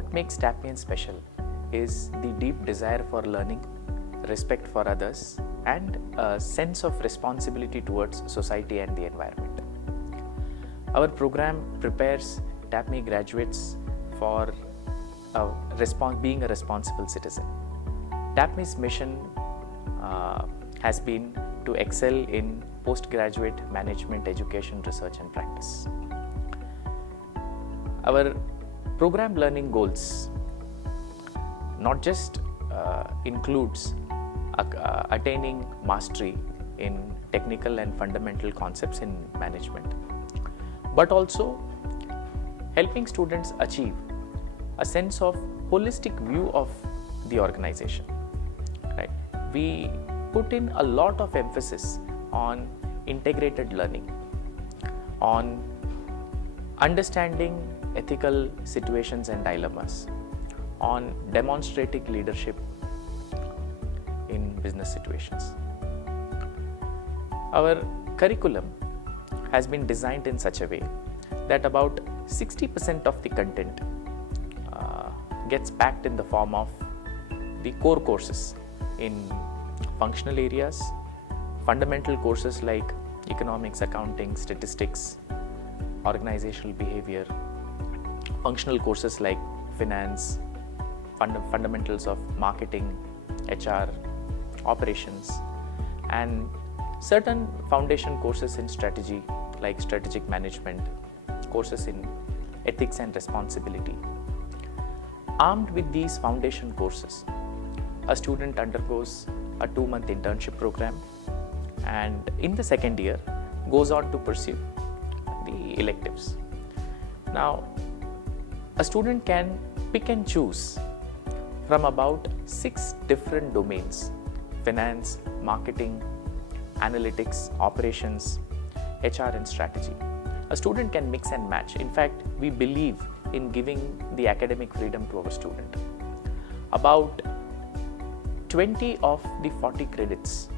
What makes TAPMEN special is the deep desire for learning, respect for others, and a sense of responsibility towards society and the environment. Our program prepares TAPME graduates for being a responsible citizen. TAPME's mission has been to excel in postgraduate management education, research and practice. Our program learning goals not just includes attaining mastery in technical and fundamental concepts in management, but also helping students achieve a sense of holistic view of the organization. Right? We put in a lot of emphasis on integrated learning, on understanding ethical situations and dilemmas, on demonstrating leadership in business situations. Our curriculum has been designed in such a way that about 60% of the content gets packed in the form of the core courses in functional areas, fundamental courses like economics, accounting, statistics, organizational behavior, functional courses like finance, fundamentals of marketing, HR, operations, and certain foundation courses in strategy like strategic management, courses in ethics and responsibility. Armed with these foundation courses, a student undergoes a 2-month internship program and in the second year goes on to pursue the electives. Now, a student can pick and choose from about 6 different domains: finance, marketing, analytics, operations, HR and strategy. A student can mix and match. In fact, we believe in giving the academic freedom to our student. About 20 of the 40 credits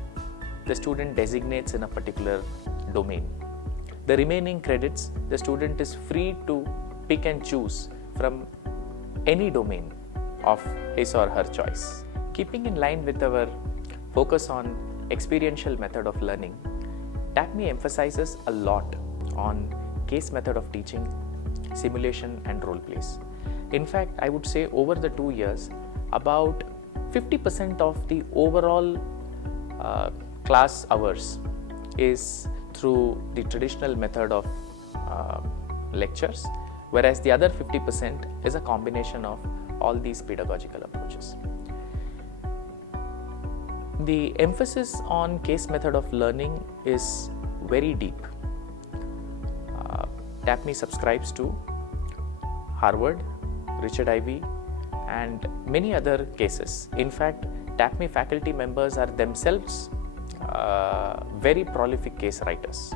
the student designates in a particular domain. The remaining credits, the student is free to pick and choose from any domain of his or her choice. Keeping in line with our focus on experiential method of learning, TAPME emphasizes a lot on case method of teaching, simulation and role plays. In fact, I would say over the 2 years, about 50% of the overall class hours is through the traditional method of lectures, whereas the other 50% is a combination of all these pedagogical approaches. The emphasis on case method of learning is very deep. TAPME subscribes to Harvard, Richard Ivey, and many other cases. In fact, TAPME faculty members are themselves very prolific case writers.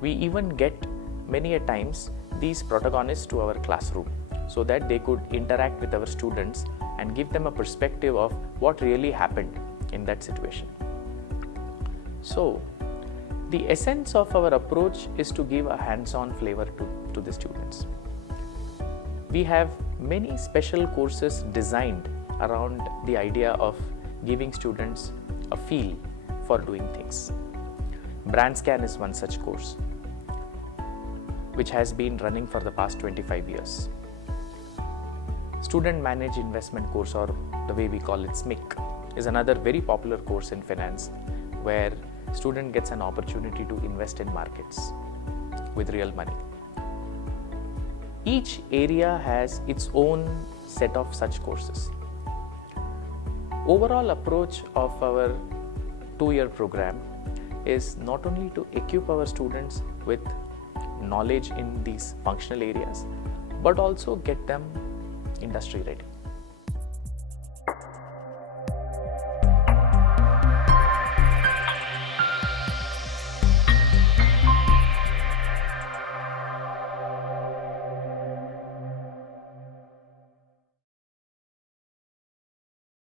We even get many a times these protagonists to our classroom so that they could interact with our students and give them a perspective of what really happened in that situation. So, the essence of our approach is to give a hands-on flavor to the students. We have many special courses designed around the idea of giving students a feel for doing things. BrandScan is one such course, which has been running for the past 25 years. Student Managed Investment course, or the way we call it SMIC, is another very popular course in finance where student gets an opportunity to invest in markets with real money. Each area has its own set of such courses. Overall approach of our 2-year program is not only to equip our students with knowledge in these functional areas, but also get them industry ready.